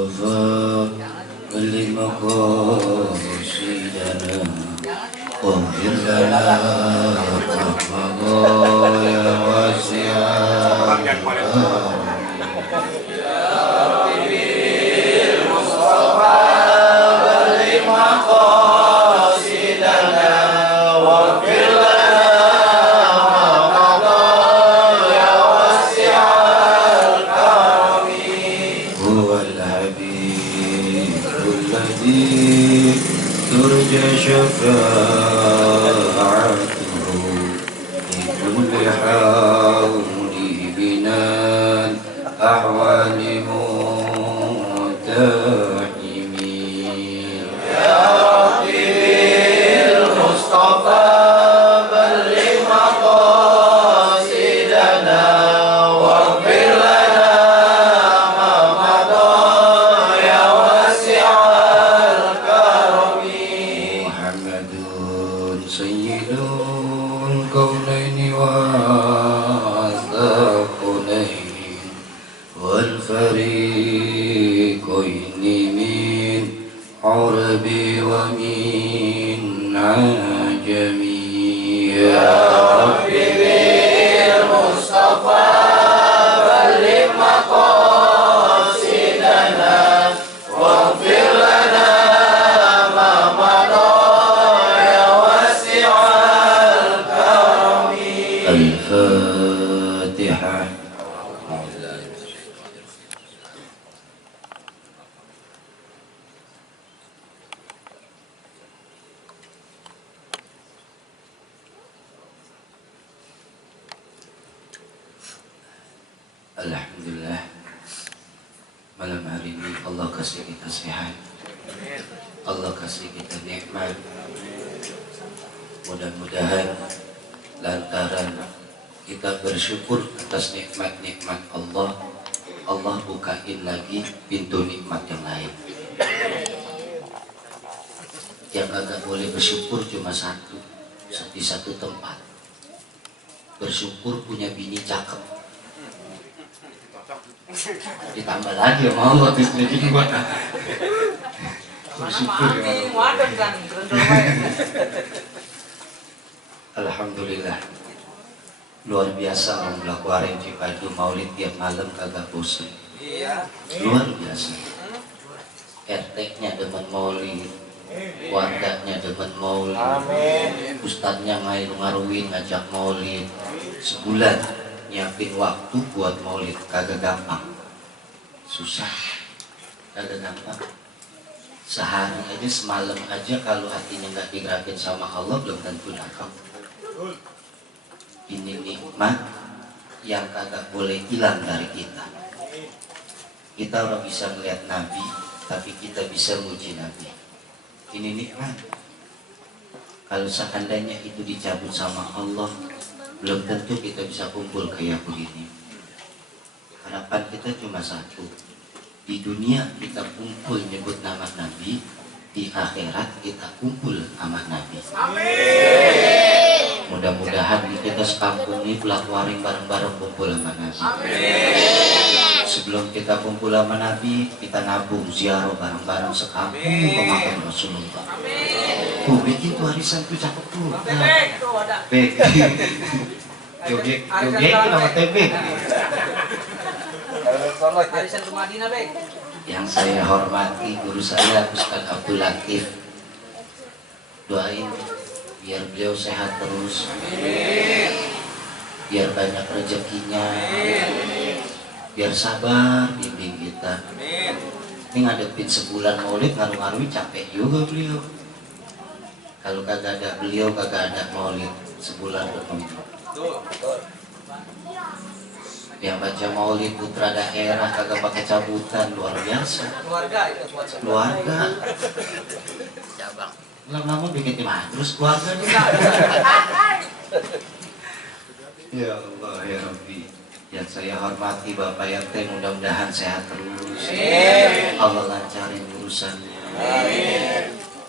المصطفى بلغ مقاصدنا واغفر لنا ما مضى يا واسع شفاعته لكل حول من الأحوال متحمين يا ربي بالمصطفى بلغ مقاصدنا واغفر لنا ما مضى يا واسع الكرم محمد سيد الكونين والثقلين والفريقين من عرب ومن عجم يا ربي بالمصطفى بلغ مقاصدنا واغفر لنا ما مضى يا واسع الكرم الفاتحة. Alhamdulillah, malam hari ini Allah kasih kita sehat, Allah kasih kita nikmat. Mudah-mudahan lantaran kita bersyukur atas nikmat-nikmat Allah, Allah bukain lagi pintu nikmat yang lain. Yang agak boleh bersyukur cuma satu, di satu tempat. Bersyukur punya bini cakep. Ditambah lagi ya mau waktu itu buat bersyukur ya. Alhamdulillah, luar biasa orang melakukan Cipadu maulid tiap malam kagak bosan. Luar biasa. RT-nya demen maulid, warganya demen maulid, ustadznya ngaruhin ngajak maulid. Sebulan nyiapin waktu buat maulid kagak gampang, susah, kagak gampang. Sehari aja, semalam aja kalau hatinya nggak digerakin sama Allah belum tentu datang. Ini nikmat yang kagak boleh hilang dari kita. Kita orang bisa melihat Nabi, tapi kita bisa muji Nabi. Ini nikmat. Kalau seandainya itu dicabut sama Allah, belum tentu kita bisa kumpul kayak begini. Harapan kita cuma satu, di dunia kita kumpul nyebut nama Nabi, di akhirat kita kumpul sama Nabi. Amin. Mudah-mudahan kita sekampung ini pelak-waring bareng-bareng kumpul sama Nabi. Amin. Sebelum kita kumpul sama Nabi, kita nabung ziarah bareng-bareng sekampung ke makam Rasulullah. Tuh, bikin tuh arisan tuh cakep tuh. Bek. Joget nama tebek. Arisan ke Madinah, Bek. Yang saya hormati guru saya Ustaz Abdul Latif. Doain biar beliau sehat terus. Amin. Biar banyak rezekinya. Amin. Biar sabar bimbing kita. Amin. Ini ngadepin sebulan maulid ngaruh-ngaruh capek juga beliau. Kalau kagak ada beliau kagak ada maulid sebulan penuh. Yang baca maulid putra daerah kagak pakai cabutan, luar biasa. Keluarga cabang lama-lama bikin timah terus keluarga juga. Ya Allah ya Rabbi, yang saya hormati Bapak RT, mudah-mudahan sehat terus. Allah lancarin urusannya.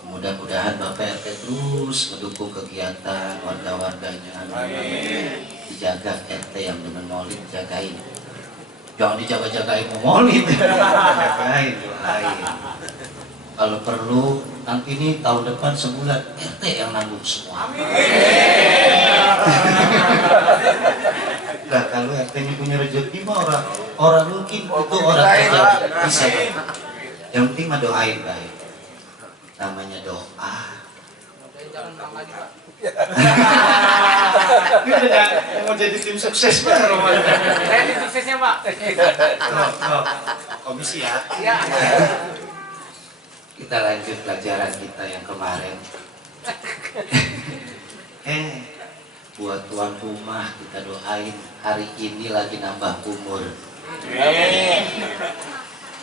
Mudah-mudahan Bapak RT terus mendukung kegiatan warga-warganya. Dijaga RT yang demen maulid, jagain. Jangan dijaga-jagain mau maulid. Jagain, doain. Kalau perlu nanti ini tahun depan sebulan RT yang nanggung semua. Nah kalau RT-nya punya rezeki mah orang mungkin itu orang kerja bisa. Yang penting mah doain baik. Namanya doa. Jangan menang lagi, Pak. Yang mau jadi tim sukses Pak. Saya tim suksesnya, Pak. Komisi ya. Iya. Kita lanjut pelajaran kita yang kemarin. Buat tuan rumah kita doain hari ini lagi nambah umur.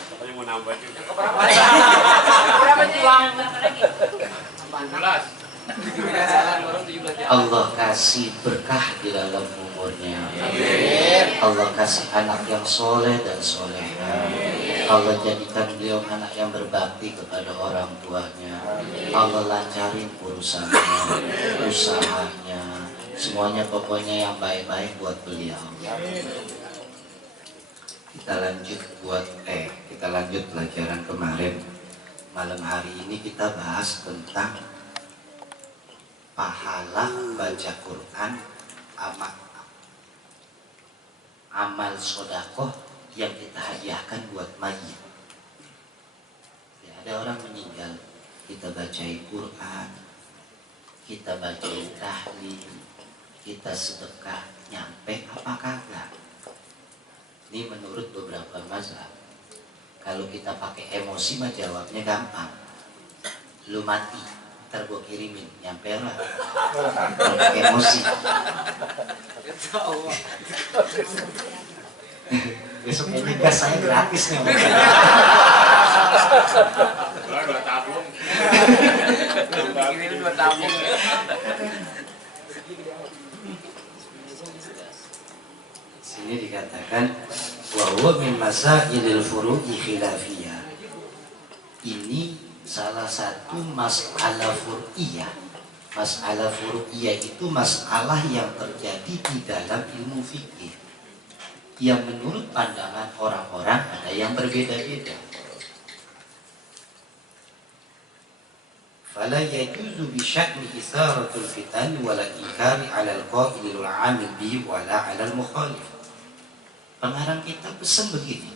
Katanya mau nambah juga. Berapa tulang? 17. Allah kasih berkah di dalam umurnya. Allah kasih anak yang soleh dan soleha. Allah jadikan beliau anak yang berbakti kepada orang tuanya. Allah lancarin urusannya, usahanya, semuanya pokoknya yang baik-baik buat beliau. Kita lanjut pelajaran kemarin. Malam hari ini kita bahas tentang pahala baca Quran, amal sodakoh yang kita hadiahkan buat mayit. Ya, ada orang meninggal, kita bacain Quran, kita bacain tahlil, kita sedekah, nyampe apa kagak? Ini menurut beberapa mazhab. Kalau kita pakai emosi mah jawabnya gampang. Lu mati, ntar gua kirimin, nyampe lah. Kalau pakai emosi. Besok ini gas saya gratis nih. Kebetulan 2 tabung. Ini 2 tabung. Sini dikatakan wa huwa min masailil furu'i khilafiyah. Ini salah satu masalah fur'iyah. Masalah fur'iyah itu masalah yang terjadi di dalam ilmu fikih, yang menurut pandangan orang-orang ada yang berbeda-beda. Fala yajuzu bi sya'ni isaratul fitan wala inkari 'ala al-qa'ilil 'amil bi wala 'ala al-mukhalif. Pengarang kita pesan begini,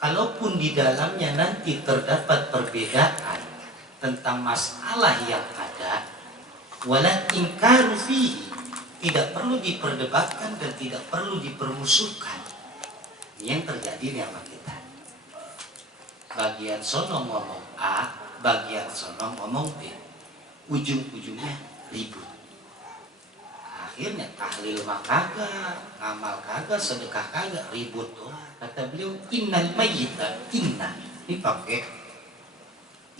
kalaupun di dalamnya nanti terdapat perbedaan tentang masalah yang ada, wala inkaru fihi, tidak perlu diperdebatkan dan tidak perlu dipermusuhkan. Ini yang terjadi di zaman kita. Bagian sono ngomong A, bagian sono ngomong B, ujung-ujungnya ribut. Akhirnya tahlil mah kagak, ngamal kagak, sedekah kagak, ribut tuh. Kata beliau, innal mayyita, inna, ini pakai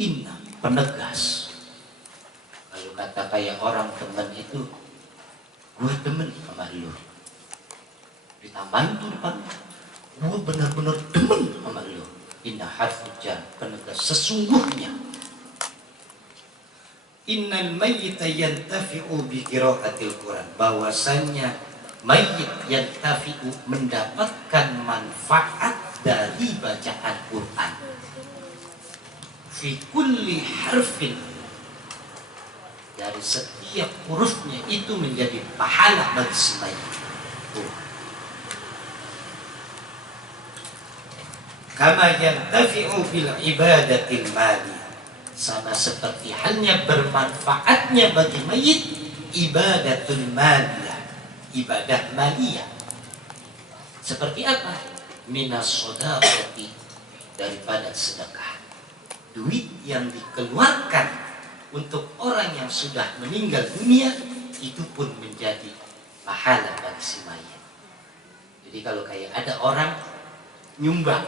inna, penegas. Kalau kata kayak orang temen itu, gue demen sama lu, ditambahin tuh depan, gue benar-benar demen sama lu. Inna harfu jar, penegas sesungguhnya. Innal mayyita yantafi'u bi qira'atil Quran, bahwasannya mayyit yantafi'u mendapatkan manfaat dari bacaan Quran. Fi kulli harfin, dari setiap hurufnya itu menjadi pahala bagi si mayit. Kama yantafi'u bil ibadatil mali, sama seperti halnya bermanfaatnya bagi mayit ibadatul maliyah, ibadah maliyah. Seperti apa? Minas shadaqati, daripada sedekah. Duit yang dikeluarkan untuk orang yang sudah meninggal dunia itu pun menjadi pahala bagi si mayit. Jadi kalau kayak ada orang nyumbang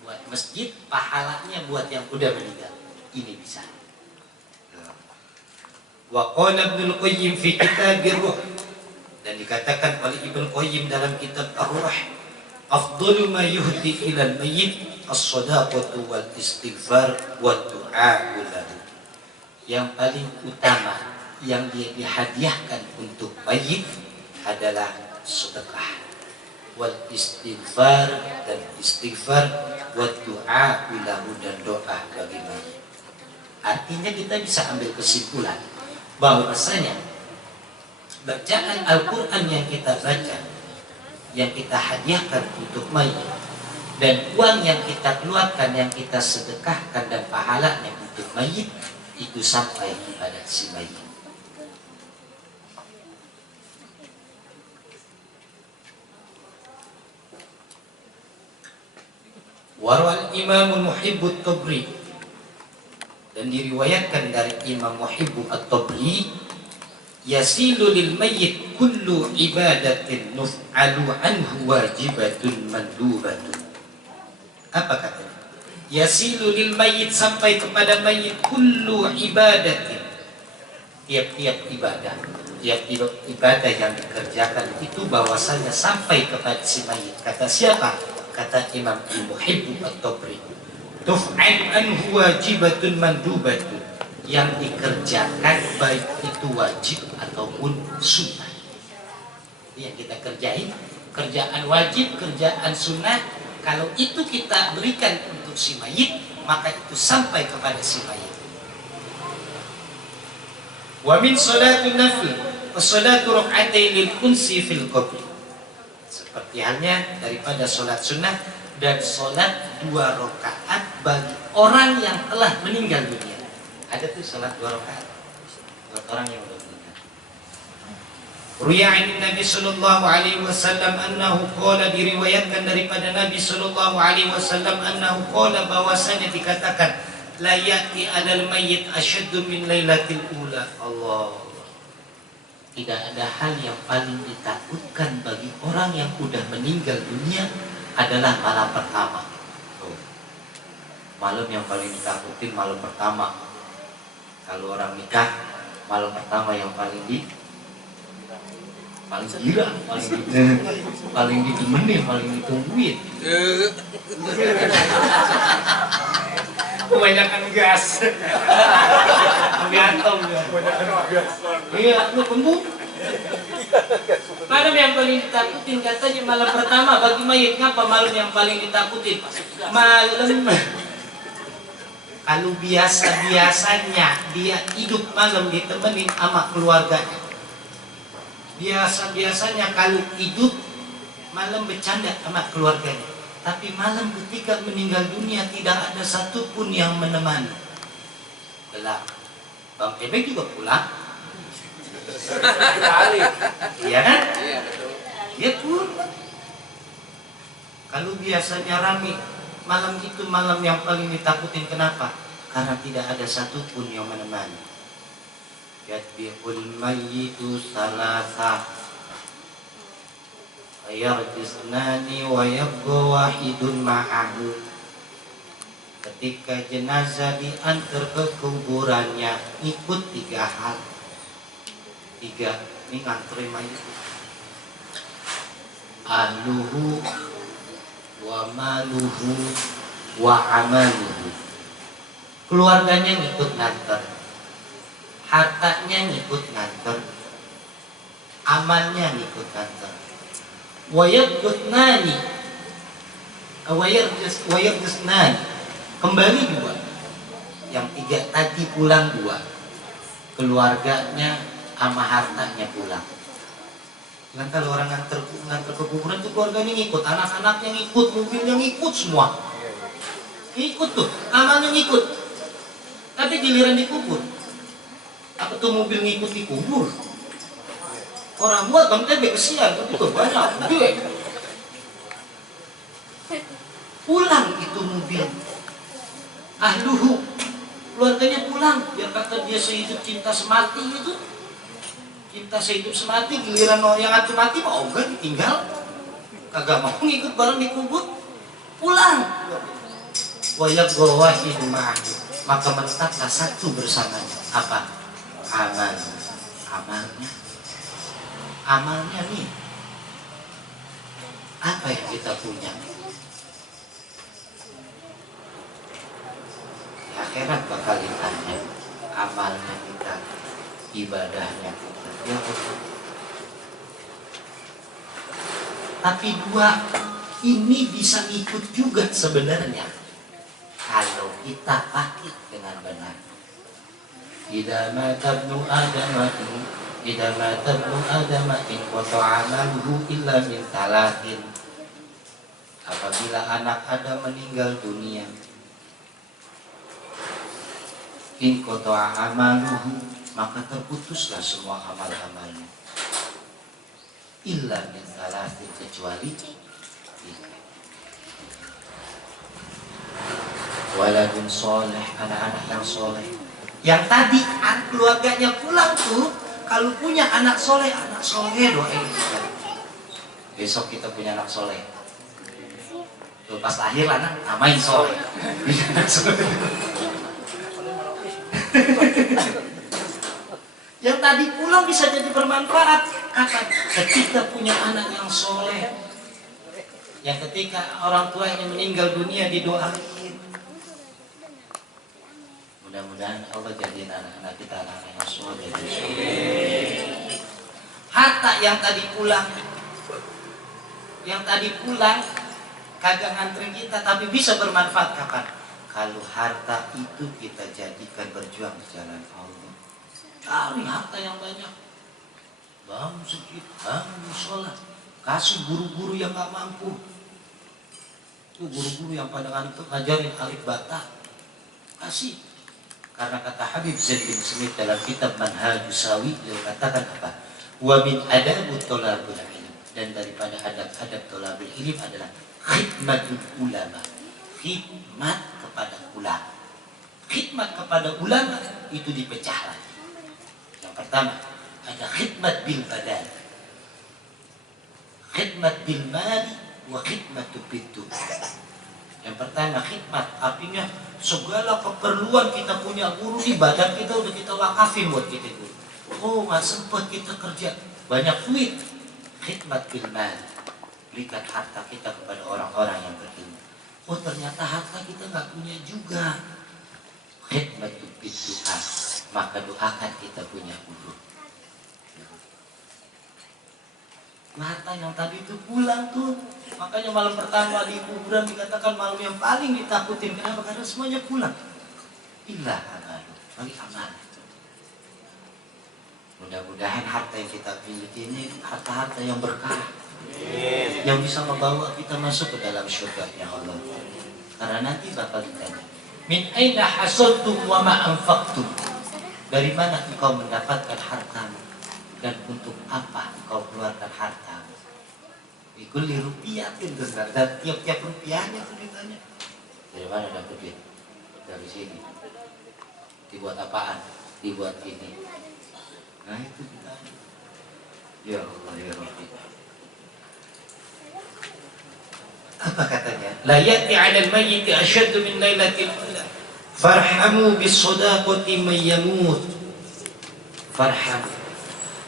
buat masjid, pahalanya buat yang udah meninggal, ini bisa. Wa qala Ibnu Qayyim fi Kitabir Ruh, dan dikatakan oleh Ibnu Qayyim dalam kitab Ar-Ruh, afdalu ma yuhdi ila al-mayyit as-shadaqatu wal istighfar wa du'a lahu. Yang paling utama yang dia dihadiahkan untuk mayit adalah sedekah, wal istighfar dan istighfar, wa du'a lahu dan doa bagi mayit. Artinya kita bisa ambil kesimpulan bahwasanya bacaan Al-Quran yang kita baca, yang kita hadiahkan untuk mayit, dan uang yang kita keluarkan, yang kita sedekahkan dan pahalanya untuk mayit, itu sampai kepada si mayit. Warwal Imam Muhibbut Tabri, dan diriwayatkan dari Imam Muhibbut At-Tabri, yasilu lil mayyit kullu ibadatin nuf'alu anhu wajibatun mandubatun. Apa katanya? Yasilu lil mayyit, sampai kepada mayit, kullu ibadatin, tiap-tiap ibadah, tiap-tiap ibadah yang dikerjakan itu bahwasanya sampai kepada si mayit. Kata siapa? Kata Imam Muhibbut At-Tabri, tuf'al anhu wajibatun mandubatun, yang dikerjakan baik itu wajib ataupun sunnah. Yang kita kerjain, kerjaan wajib, kerjaan sunnah, kalau itu kita berikan untuk si mayit, maka itu sampai kepada si mayit. Wa min salatul nafil wa salatu rak'atain lil unsi fil qabr, seperti halnya daripada sholat sunnah dan sholat 2 rakaat bagi orang yang telah meninggal dunia. Ada tuh sholat 2 rakaat buat orang yang sudah meninggal. Ruya Nabi sallallahu alaihi wasallam annahu qala, diriwayatkan daripada Nabi sallallahu alaihi wasallam annahu qala, bahwasanya dikatakan, la ya'ti 'alal mayyit asyaddu min lailatil ula. Allah, tidak ada hal yang paling ditakutkan bagi orang yang sudah meninggal dunia adalah malam pertama. Malam yang paling ditakutin malam pertama. Kalau orang nikah, malam pertama yang paling gila, paling ditemenin, paling ditungguin. Kebanyakan gas. Gantung. Iya, lu kembung. Malam yang paling ditakutin katanya malam pertama bagi mayit. Ngapa malam yang paling ditakutin? Malam, kalau biasa-biasanya dia hidup malam ditemenin sama keluarganya. Biasa-biasanya kalau hidup malam bercanda sama keluarganya. Tapi malam ketika meninggal dunia tidak ada satupun yang menemani. Gelap. Bang Ebek juga pulang. Iya kan? Iya, betul. Dia pulang. Kalau biasanya rame, malam itu malam yang paling ditakutin. Kenapa? Karena tidak ada satupun yang menemani. Yatbi'ul mayyitu salasah, ayarjisnani wa yabqa wahidun ma'ahu. Ketika jenazah diantar ke kuburannya, ikut 3 hal. 3 ini nganterin mayit. Ahluhu wa maluhu wa amaluhu. Keluarganya ngikut nganter, hartanya ngikut nganter, amalnya ngikut nganter. Wayabdutnani, wayabdusnani, kembali 2. Yang 3 tadi pulang 2. Keluarganya sama hartanya pulang. Kan kalau orang nganter ke kuburan tuh keluarganya ngikut, anak-anaknya ngikut, mobilnya ngikut semua. Ngikut tuh, amalnya ngikut. Tapi giliran dikubur, apa tuh mobil ngikut dikubur? Orang buat Bang Tebe kesian, itu banyak mobil. Pulang itu mobil. Ahluhu, keluarganya pulang. Biar kata dia sehidup cinta semati itu. Cinta sehidup semati, giliran yang atu mati mau enggak ditinggal. Kagak mau ngikut bareng dikubur. Pulang. Wayak gawahidu ma'ahu, maka menetaplah satu bersamanya. Apa? Amal. Amalnya nih, apa yang kita punya? Di akhirat bakal ditanya amalnya kita, ibadahnya kita. Ya Allah. Tapi dua ini bisa ikut juga sebenarnya kalau kita pakai dengan benar. Idza mata ibnu Adam in qata'a amaluhu illa min talatin. Apabila anak Adam meninggal dunia, in qata'a amaluhu, maka terputuslah semua amal-amalnya. Illa min talatin, kecuali waladun soleh, anak-anak yang soleh. Yang tadi keluarganya pulang tuh, kalau punya anak soleh doain kita. Besok kita punya anak soleh. Tuh pas lahir anak namain soleh. Yang tadi pulang bisa jadi bermanfaat. Kata ketika punya anak yang soleh, yang ketika orang tuanya meninggal dunia didoain. Mudah-mudahan Allah jadiin anak-anak kita anak-anak yang soleh. Harta yang tadi pulang kagak nganterin kita, tapi bisa bermanfaat kapan? Kalau harta itu kita jadikan berjuang di jalan Allah. Cari harta yang banyak, bangun masjid, bangun sholat, kasih guru-guru yang gak mampu. Itu guru-guru yang pada ngantuk ngajarin alif bata, kasih. Karena kata Habib Zaid bin Smith dalam kitab Manhajus Sawi, dia katakan apa? Wa min adabut thalabul ilm, dan daripada adab-adab thalabul ilm adalah khidmatul ulama, khidmat kepada ulama. Khidmat kepada ulama itu dipecah lagi. Yang pertama ada khidmat bil badan, khidmat bil mali, wa khidmatu bid dunya. Yang pertama khidmat, artinya segala keperluan kita punya guru di badan kita udah kita wakafin buat kita guru. Oh nggak sempat kita kerja banyak duit, khidmat bil mal, berikan harta kita kepada orang-orang yang berilmu. Oh ternyata harta kita nggak punya juga, khidmat bid du'a, maka doakan kita punya guru. Harta yang tadi itu pulang tuh, makanya malam pertama di kuburan dikatakan malam yang paling ditakutin. Kenapa? Karena semuanya pulang. Illa amalu, bagi amal. Mudah-mudahan harta yang kita miliki ini harta-harta yang berkah, yang bisa membawa kita masuk ke dalam surga ya Allah. Karena nanti bakal ditanya, min aina hasadtum wa ma anfaqtum, dari mana engkau mendapatkan hartamu dan untuk apa engkau keluarkan hartamu. Kulli rupiahin terus, dan tiap-tiap rupiahnya tuh ditanya, dari mana dapat duit? Dari sini. Dibuat apaan? Dibuat ini. Nah itu ditanya. Ya Allah ya Rabbi. Apa katanya? La yati 'alal mayyit asyaddu min lailatil ula. Farhamu bis shadaqati may yamut. Farham,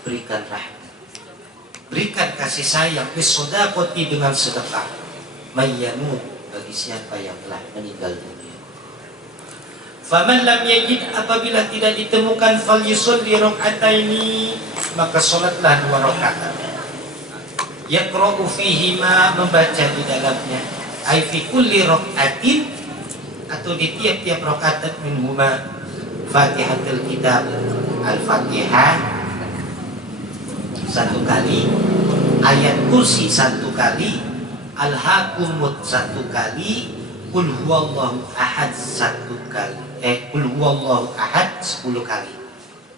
berikan rahmat, berikan kasih sayang bisodakoti dengan sedekah mayyamut, bagi siapa yang telah meninggal dunia. Faman lam yajid, apabila tidak ditemukan, falyusolli rak'ataini, maka solatlah 2 rakaat. Yaqra'u fihima, membaca di dalamnya, ai fi kulli rak'atin, atau di tiap-tiap rakaat minhuma, Fatihatul Kitab, Al-Fatihah 1 kali, ayat kursi 1 kali, Al-Hakumut 1 kali, Qul huwallahu ahad 1 kali, Qul huwallahu ahad 10 kali.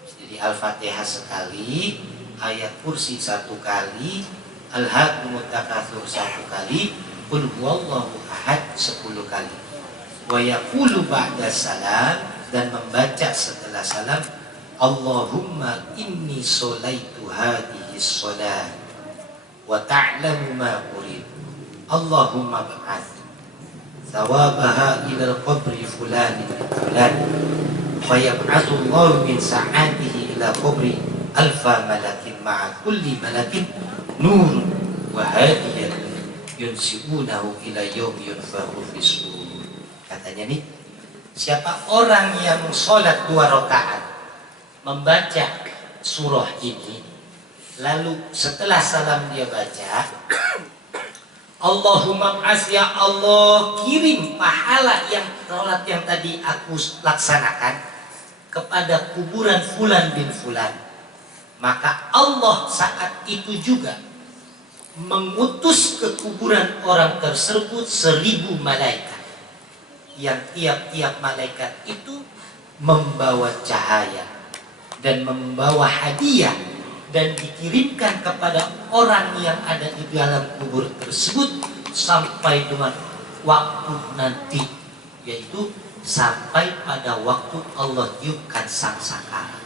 Jadi Al-Fatihah sekali, ayat kursi 1 kali, Al-Hakumut takatsur 1 kali, Qul huwallahu ahad 10 kali. Wa yaqulu ba'da salam, dan membaca setelah salam, Allahumma inni solaitu hadihi sholat wa ta'lamu ma urid, Allahumma ba'ath thawabaha ilal qabri fulani fulan fayab'athu Allah min sa'atihi ila qabri alfa malakin ma'a kulli malakin nur wa hadiyat yunsibunahu ila yawmi yunfahu fisur. Katanya nih, siapa orang yang sholat 2 rakaat membaca surah ini, lalu setelah salam dia baca Allahumma as ya Allah, kirim pahala yang sholat yang tadi aku laksanakan kepada kuburan fulan bin fulan. Maka Allah saat itu juga mengutus ke kuburan orang tersebut 1000 malaikat, yang tiap-tiap malaikat itu membawa cahaya dan membawa hadiah, dan dikirimkan kepada orang yang ada di dalam kubur tersebut sampai dengan waktu nanti, yaitu sampai pada waktu Allah tiupkan sangsakala.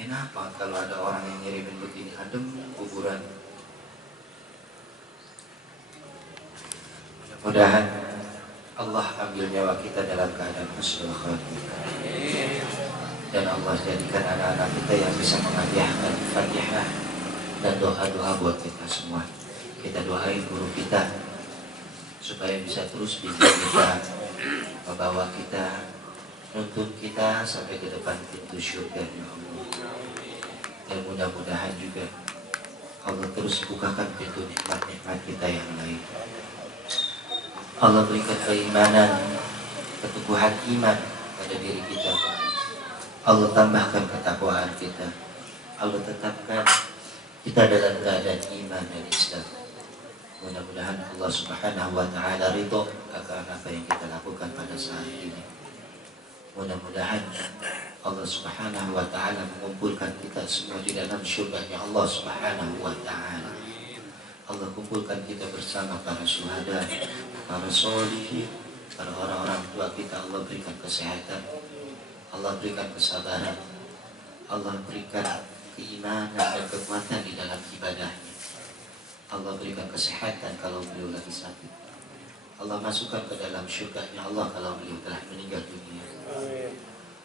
Kenapa kalau ada orang yang ngirimin begini, adem kuburan? Mudah-mudahan Allah ambil nyawa kita dalam keadaan husnul khatimah, dan Allah jadikan anak-anak kita yang bisa menghadiahkan Fatihah dan doa-doa buat kita semua. Kita doain guru kita supaya bisa terus bimbing kita, membawa kita, nuntun kita sampai ke depan pintu surga ya Allah. Dan mudah-mudahan juga Allah terus bukakan pintu nikmat-nikmat kita yang lain. Allah berikan keimanan, keteguhan iman pada diri kita. Allah tambahkan ketakwaan kita. Allah tetapkan kita dalam keadaan iman dan Islam. Mudah-mudahan Allah Subhanahu wa Ta'ala ridho akan apa yang kita lakukan pada saat ini. Mudah-mudahan Allah Subhanahu wa Ta'ala mengumpulkan kita semua di dalam syurganya Allah Subhanahu wa Ta'ala. Allah kumpulkan kita bersama para syuhada, para sholihin, para orang-orang tua kita. Allah berikan kesehatan, Allah berikan kesabaran, Allah berikan keimanan dan kekuatan di dalam ibadahnya. Allah berikan kesehatan kalau beliau lagi sakit. Allah masukkan ke dalam syurganya Allah kalau beliau telah meninggal dunia.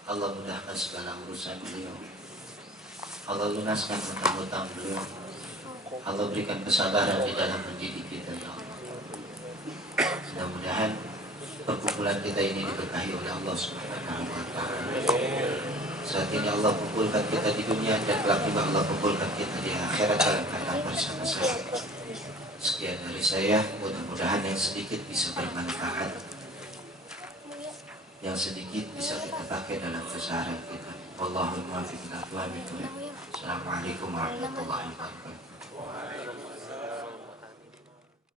Allah mudahkan segala urusan beliau. Allah lunaskan hutang-hutang beliau. Allah berikan kesabaran di dalam mendidik kita ya Allah. Mudah-mudahan perkumpulan kita ini diberkahi oleh Allah Subhanahu wa Ta'ala. Saat ini Allah kumpulkan kita di dunia, dan kelak juga Allah kumpulkan kita di akhirat dalam keadaan bersama-sama. Sekian dari saya, mudah-mudahan yang sedikit bisa bermanfaat, yang sedikit bisa kita pakai dalam keseharian kita. Wallahul muwaffiq ila aqwamit thoriq. Assalamualaikum warahmatullahi wabarakatuh.